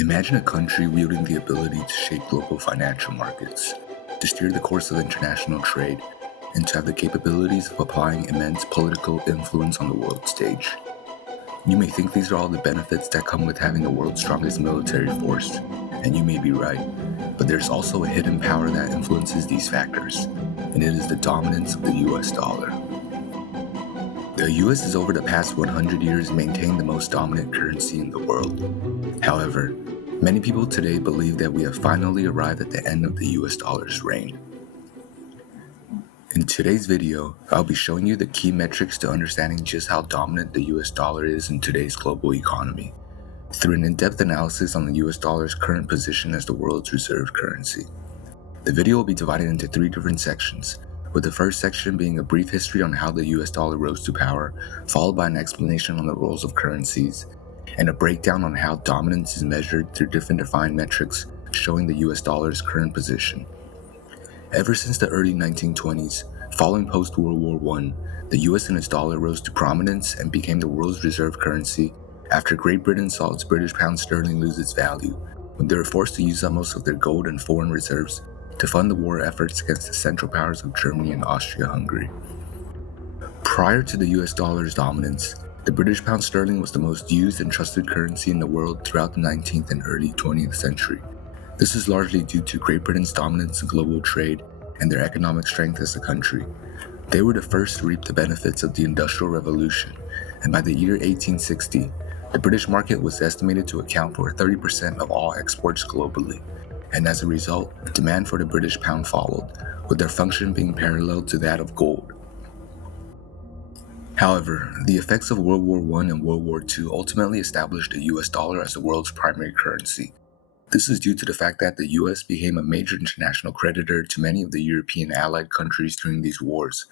Imagine a country wielding the ability to shape global financial markets, to steer the course of international trade, and to have the capabilities of applying immense political influence on the world stage. You may think these are all the benefits that come with having the world's strongest military force, and you may be right, but there's also a hidden power that influences these factors, and it is the dominance of the US dollar. The US has over the past 100 years maintained the most dominant currency in the world. However, many people today believe that we have finally arrived at the end of the US dollar's reign. In today's video, I'll be showing you the key metrics to understanding just how dominant the US dollar is in today's global economy, through an in-depth analysis on the US dollar's current position as the world's reserve currency. The video will be divided into 3 different sections, with the first section being a brief history on how the US dollar rose to power, followed by an explanation on the roles of currencies, and a breakdown on how dominance is measured through different defined metrics showing the US dollar's current position. Ever since the early 1920s, following post-World War I, the US and its dollar rose to prominence and became the world's reserve currency after Great Britain saw its British pound sterling lose its value, when they were forced to use up most of their gold and foreign reserves to fund the war efforts against the Central Powers of Germany and Austria-Hungary. Prior to the US dollar's dominance, the British pound sterling was the most used and trusted currency in the world throughout the 19th and early 20th century. This is largely due to Great Britain's dominance in global trade and their economic strength as a country. They were the first to reap the benefits of the Industrial Revolution, and by the year 1860, the British market was estimated to account for 30% of all exports globally, and as a result, demand for the British pound followed, with their function being parallel to that of gold. However, the effects of World War I and World War II ultimately established the US dollar as the world's primary currency. This is due to the fact that the US became a major international creditor to many of the European allied countries during these wars,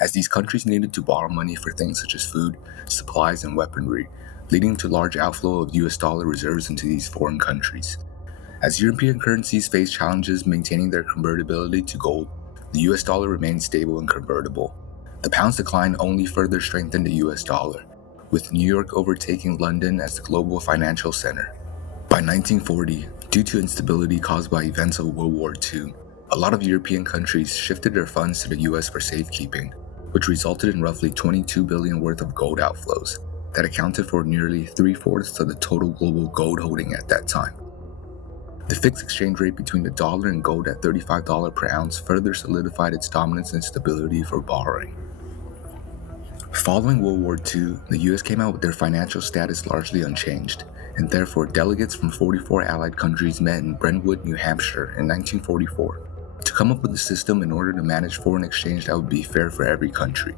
as these countries needed to borrow money for things such as food, supplies, and weaponry, leading to large outflow of US dollar reserves into these foreign countries. As European currencies faced challenges maintaining their convertibility to gold, the US dollar remained stable and convertible. The pound's decline only further strengthened the US dollar, with New York overtaking London as the global financial center. By 1940, due to instability caused by events of World War II, a lot of European countries shifted their funds to the US for safekeeping, which resulted in roughly $22 billion worth of gold outflows that accounted for nearly 3/4 of the total global gold holding at that time. The fixed exchange rate between the dollar and gold at $35 per ounce further solidified its dominance and stability for borrowing. Following World War II, the US came out with their financial status largely unchanged, and therefore delegates from 44 allied countries met in Brentwood, New Hampshire in 1944 to come up with a system in order to manage foreign exchange that would be fair for every country.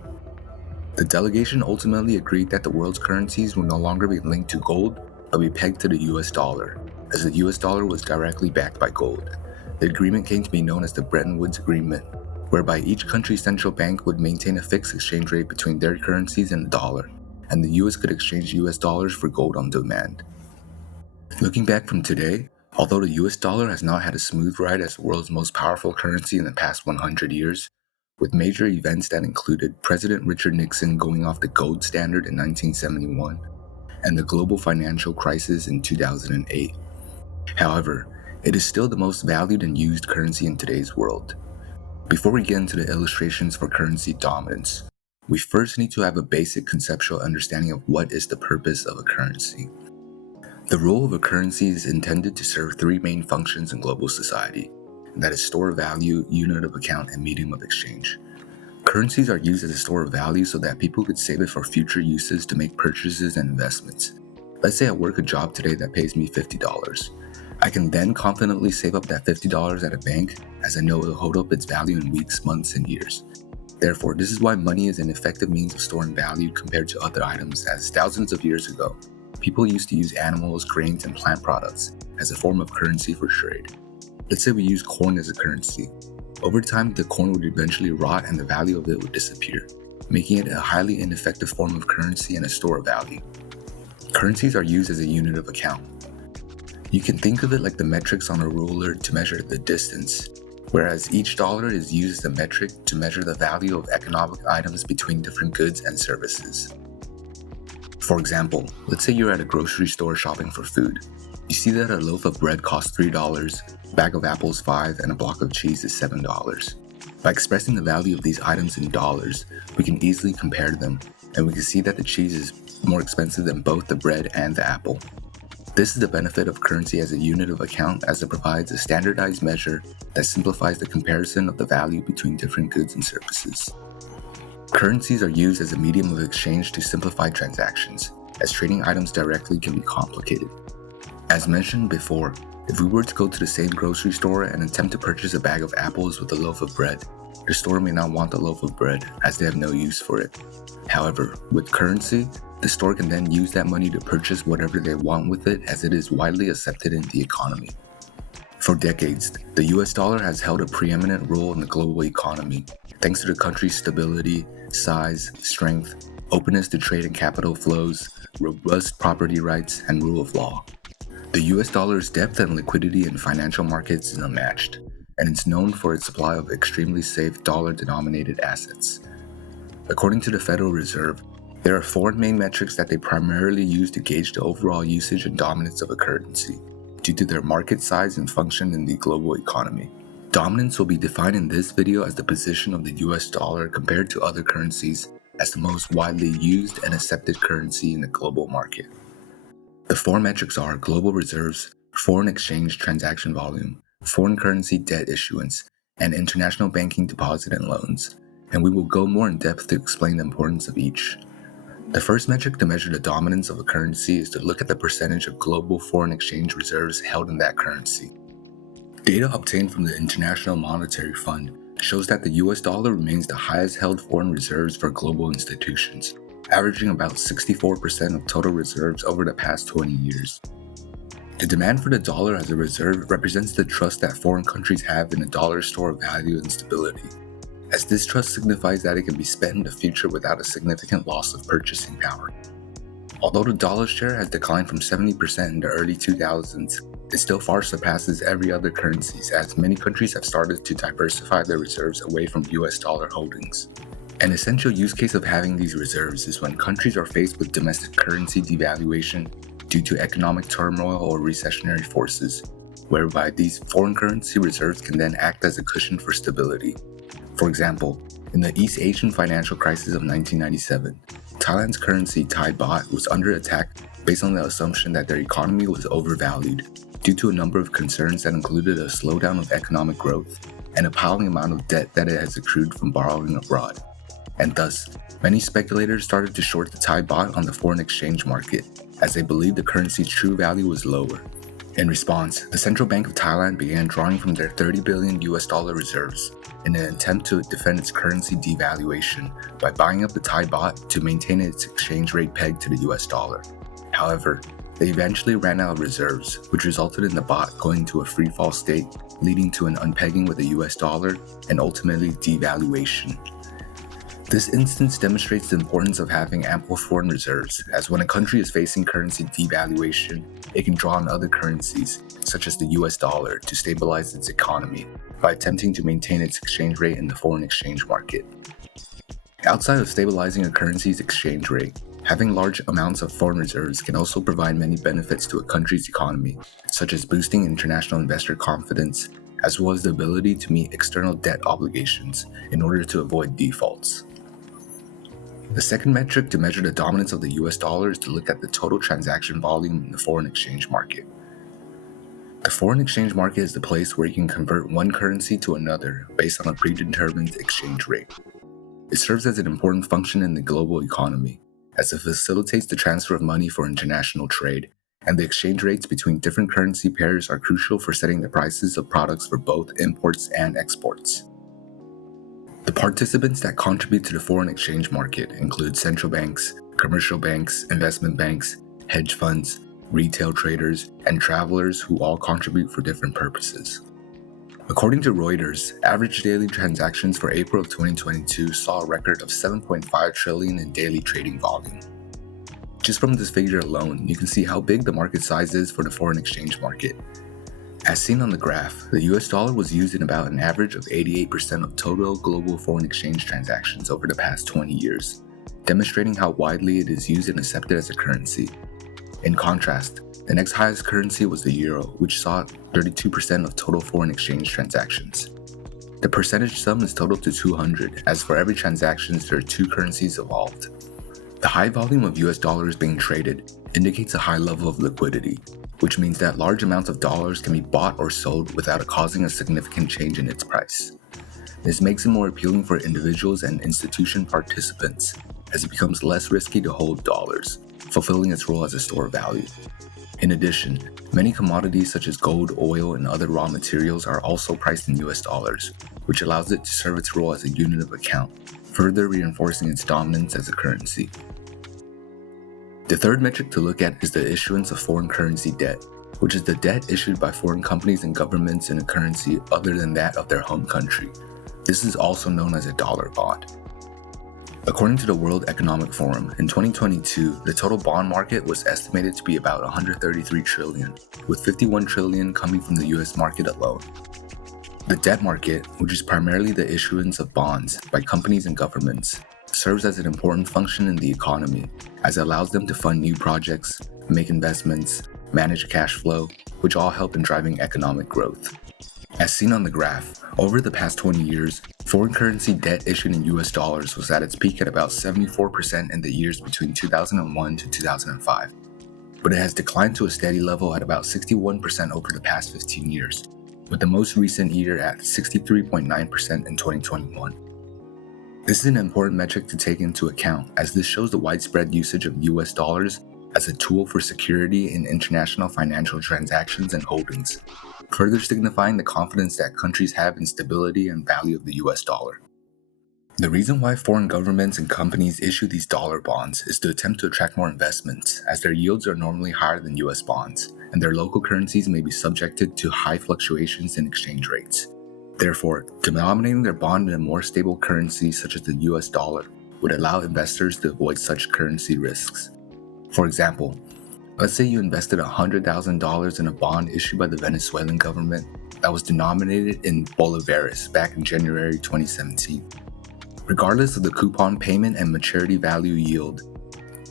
The delegation ultimately agreed that the world's currencies would no longer be linked to gold, but be pegged to the US dollar, as the US dollar was directly backed by gold. The agreement came to be known as the Bretton Woods Agreement, whereby each country's central bank would maintain a fixed exchange rate between their currencies and the dollar, and the US could exchange US dollars for gold on demand. Looking back from today, although the US dollar has not had a smooth ride as the world's most powerful currency in the past 100 years, with major events that included President Richard Nixon going off the gold standard in 1971 and the global financial crisis in 2008. However, it is still the most valued and used currency in today's world. Before we get into the illustrations for currency dominance, we first need to have a basic conceptual understanding of what is the purpose of a currency. The role of a currency is intended to serve 3 main functions in global society, and that is store of value, unit of account, and medium of exchange. Currencies are used as a store of value so that people could save it for future uses to make purchases and investments. Let's say I work a job today that pays me $50. I can then confidently save up that $50 at a bank, as I know it will hold up its value in weeks, months, and years. Therefore, this is why money is an effective means of storing value compared to other items, as thousands of years ago, people used to use animals, grains, and plant products as a form of currency for trade. Let's say we use corn as a currency. Over time, the corn would eventually rot and the value of it would disappear, making it a highly ineffective form of currency and a store of value. Currencies are used as a unit of account. You can think of it like the metrics on a ruler to measure the distance, whereas each dollar is used as a metric to measure the value of economic items between different goods and services. For example, let's say you're at a grocery store shopping for food. you see that a loaf of bread costs $3, a bag of apples $5, and a block of cheese is $7. By expressing the value of these items in dollars, we can easily compare them, and we can see that the cheese is more expensive than both the bread and the apple. This is the benefit of currency as a unit of account, as it provides a standardized measure that simplifies the comparison of the value between different goods and services. Currencies are used as a medium of exchange to simplify transactions, as trading items directly can be complicated. As mentioned before, if we were to go to the same grocery store and attempt to purchase a bag of apples with a loaf of bread, the store may not want the loaf of bread as they have no use for it. However, with currency, the store can then use that money to purchase whatever they want with it, as it is widely accepted in the economy. For decades, the US dollar has held a preeminent role in the global economy, thanks to the country's stability, size, strength, openness to trade and capital flows, robust property rights, and rule of law. The US dollar's depth and liquidity in financial markets is unmatched, and it's known for its supply of extremely safe dollar-denominated assets. According to the Federal Reserve, there are four main metrics that they primarily use to gauge the overall usage and dominance of a currency, due to their market size and function in the global economy. Dominance will be defined in this video as the position of the US dollar compared to other currencies as the most widely used and accepted currency in the global market. The four metrics are global reserves, foreign exchange transaction volume, foreign currency debt issuance, and international banking deposit and loans, and we will go more in depth to explain the importance of each. The first metric to measure the dominance of a currency is to look at the percentage of global foreign exchange reserves held in that currency. Data obtained from the International Monetary Fund shows that the US dollar remains the highest held foreign reserves for global institutions, averaging about 64% of total reserves over the past 20 years. The demand for the dollar as a reserve represents the trust that foreign countries have in the dollar's store of value and stability, as this trust signifies that it can be spent in the future without a significant loss of purchasing power. Although the dollar share has declined from 70% in the early 2000s, it still far surpasses every other currencies, as many countries have started to diversify their reserves away from US dollar holdings. An essential use case of having these reserves is when countries are faced with domestic currency devaluation due to economic turmoil or recessionary forces, whereby these foreign currency reserves can then act as a cushion for stability. For example, in the East Asian financial crisis of 1997, Thailand's currency Thai baht was under attack based on the assumption that their economy was overvalued due to a number of concerns that included a slowdown of economic growth and a piling amount of debt that it has accrued from borrowing abroad. And thus, many speculators started to short the Thai baht on the foreign exchange market, as they believed the currency's true value was lower. In response, the Central Bank of Thailand began drawing from their $30 billion US dollar reserves in an attempt to defend its currency devaluation by buying up the Thai baht to maintain its exchange rate pegged to the US dollar. However, they eventually ran out of reserves, which resulted in the baht going to a free-fall state, leading to an unpegging with the US dollar and ultimately devaluation. This instance demonstrates the importance of having ample foreign reserves, as when a country is facing currency devaluation, it can draw on other currencies, such as the US dollar, to stabilize its economy by attempting to maintain its exchange rate in the foreign exchange market. Outside of stabilizing a currency's exchange rate, having large amounts of foreign reserves can also provide many benefits to a country's economy, such as boosting international investor confidence, as well as the ability to meet external debt obligations in order to avoid defaults. The second metric to measure the dominance of the US dollar is to look at the total transaction volume in the foreign exchange market. The foreign exchange market is the place where you can convert one currency to another based on a predetermined exchange rate. It serves as an important function in the global economy, as it facilitates the transfer of money for international trade, and the exchange rates between different currency pairs are crucial for setting the prices of products for both imports and exports. The participants that contribute to the foreign exchange market include central banks, commercial banks, investment banks, hedge funds, retail traders, and travelers who all contribute for different purposes. According to Reuters, average daily transactions for April of 2022 saw a record of 7.5 trillion in daily trading volume. Just from this figure alone, you can see how big the market size is for the foreign exchange market. As seen on the graph, the US dollar was used in about an average of 88% of total global foreign exchange transactions over the past 20 years, demonstrating how widely it is used and accepted as a currency. In contrast, The next highest currency was the euro, which saw 32% of total foreign exchange transactions. The percentage sum is totaled to 200, as for every transaction there are two currencies involved. The high volume of US dollars being traded indicates a high level of liquidity, which means that large amounts of dollars can be bought or sold without causing a significant change in its price. This makes it more appealing for individuals and institution participants, as it becomes less risky to hold dollars, fulfilling its role as a store of value. In addition, many commodities such as gold, oil, and other raw materials are also priced in US dollars, which allows it to serve its role as a unit of account, further reinforcing its dominance as a currency. The third metric to look at is the issuance of foreign currency debt, which is the debt issued by foreign companies and governments in a currency other than that of their home country. This is also known as a dollar bond. According to the World Economic Forum, in 2022, the total bond market was estimated to be about $133 trillion, with $51 trillion coming from the US market alone. The debt market, which is primarily the issuance of bonds by companies and governments, serves as an important function in the economy, as it allows them to fund new projects, make investments, manage cash flow, which all help in driving economic growth. As seen on the graph, over the past 20 years, foreign currency debt issued in US dollars was at its peak at about 74% in the years between 2001 to 2005, but it has declined to a steady level at about 61% over the past 15 years, with the most recent year at 63.9% in 2021. This is an important metric to take into account, as this shows the widespread usage of US dollars as a tool for security in international financial transactions and holdings, further signifying the confidence that countries have in stability and value of the US dollar. The reason why foreign governments and companies issue these dollar bonds is to attempt to attract more investments, as their yields are normally higher than US bonds, and their local currencies may be subjected to high fluctuations in exchange rates. Therefore, denominating their bond in a more stable currency such as the US dollar would allow investors to avoid such currency risks. For example, let's say you invested $100,000 in a bond issued by the Venezuelan government that was denominated in Bolívares back in January 2017. Regardless of the coupon payment and maturity value yield,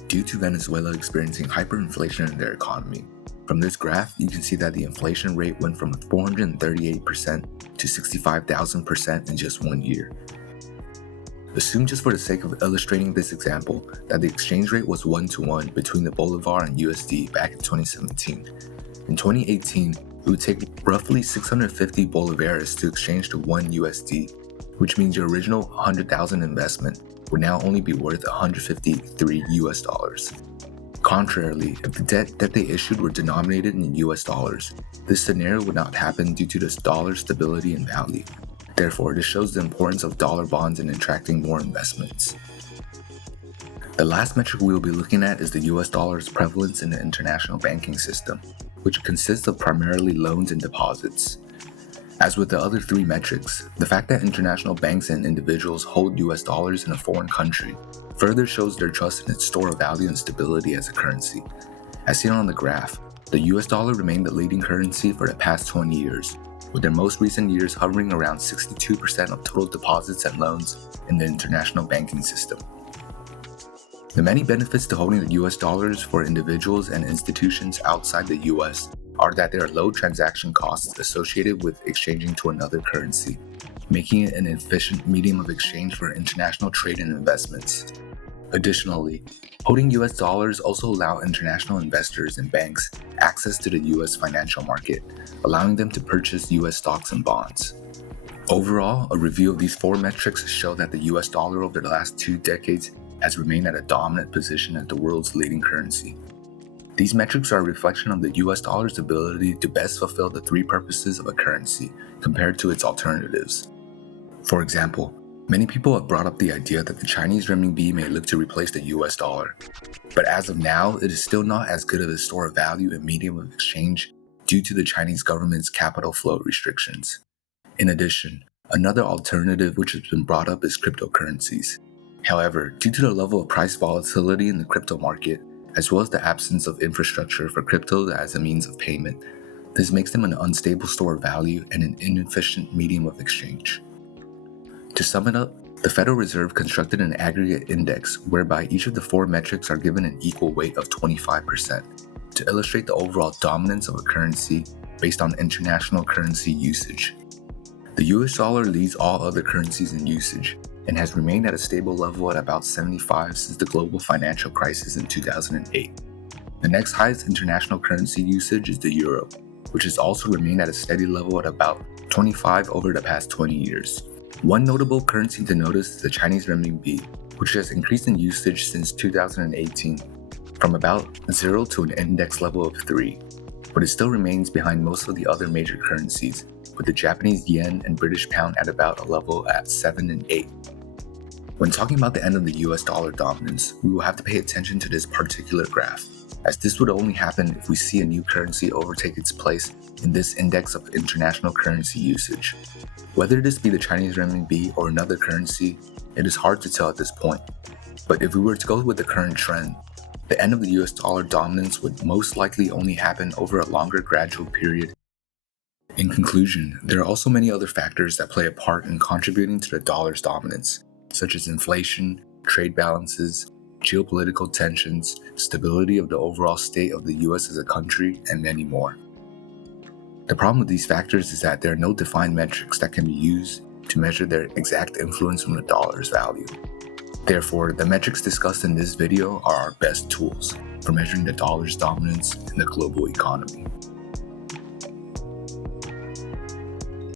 due to Venezuela experiencing hyperinflation in their economy, from this graph you can see that the inflation rate went from 438% to 65,000% in just 1 year. Assume, just for the sake of illustrating this example, that the exchange rate was 1-to-1 between the Bolivar and USD back in 2017. In 2018, it would take roughly 650 Bolivares to exchange to 1 USD, which means your original $100,000 investment would now only be worth $153 US. Contrarily, if the debt that they issued were denominated in US dollars, this scenario would not happen due to this dollar stability and value. Therefore, this shows the importance of dollar bonds in attracting more investments. The last metric we will be looking at is the US dollar's prevalence in the international banking system, which consists of primarily loans and deposits. As with the other three metrics, the fact that international banks and individuals hold US dollars in a foreign country further shows their trust in its store of value and stability as a currency. As seen on the graph, the US dollar remained the leading currency for the past 20 years, with their most recent years hovering around 62% of total deposits and loans in the international banking system. The many benefits to holding the US dollars for individuals and institutions outside the US are that there are low transaction costs associated with exchanging to another currency, making it an efficient medium of exchange for international trade and investments. Additionally, holding US dollars also allow international investors and banks access to the US financial market, allowing them to purchase US stocks and bonds. Overall, a review of these four metrics show that the US dollar over the last 2 decades has remained at a dominant position as the world's leading currency. These metrics are a reflection of the US dollar's ability to best fulfill the three purposes of a currency compared to its alternatives. For example, many people have brought up the idea that the Chinese renminbi may look to replace the US dollar, but as of now, it is still not as good of a store of value and medium of exchange due to the Chinese government's capital flow restrictions. In addition, another alternative which has been brought up is cryptocurrencies. However, due to the level of price volatility in the crypto market, as well as the absence of infrastructure for crypto as a means of payment, this makes them an unstable store of value and an inefficient medium of exchange. To sum it up, the Federal Reserve constructed an aggregate index whereby each of the four metrics are given an equal weight of 25%, to illustrate the overall dominance of a currency based on international currency usage. The US dollar leads all other currencies in usage and has remained at a stable level at about 75 since the global financial crisis in 2008. The next highest international currency usage is the euro, which has also remained at a steady level at about 25 over the past 20 years. One notable currency to notice is the Chinese renminbi, which has increased in usage since 2018 from about 0 to an index level of 3, but it still remains behind most of the other major currencies, with the Japanese yen and British pound at about a level at 7 and 8. When talking about the end of the US dollar dominance, we will have to pay attention to this particular graph, as this would only happen if we see a new currency overtake its place in this index of international currency usage. Whether this be the Chinese renminbi or another currency, it is hard to tell at this point. But if we were to go with the current trend, the end of the US dollar dominance would most likely only happen over a longer gradual period. In conclusion, there are also many other factors that play a part in contributing to the dollar's dominance, such as inflation, trade balances, geopolitical tensions, stability of the overall state of the US as a country, and many more. The problem with these factors is that there are no defined metrics that can be used to measure their exact influence on the dollar's value. Therefore, the metrics discussed in this video are our best tools for measuring the dollar's dominance in the global economy.